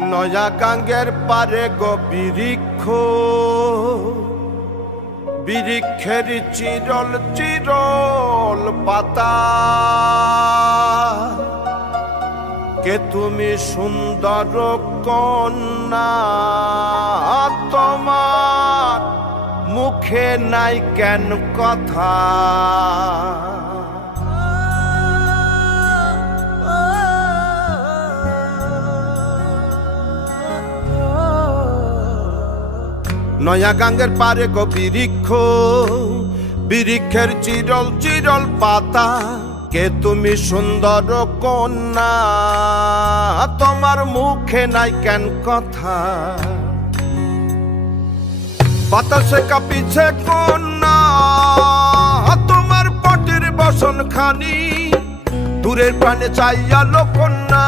নয়া গাঙ্গের পারে গো বৃক্ষ, বৃক্ষের চিরল চিরল পাতা। কে তুমি সুন্দর কন্যা, তোমার মুখে নাই কেন কথা। নয়া গাঙ্গের পারে গো বৃক্ষ, বৃক্ষের চিরল চিরল পাতা। কে তুমি সুন্দর কন্যা, তোমার মুখে নাই কেন কথা। বাতাসে কাঁপিছে কন্যা, তোমার পটের বসন খানি। দূরের প্রাণে চাইয়া কন্যা।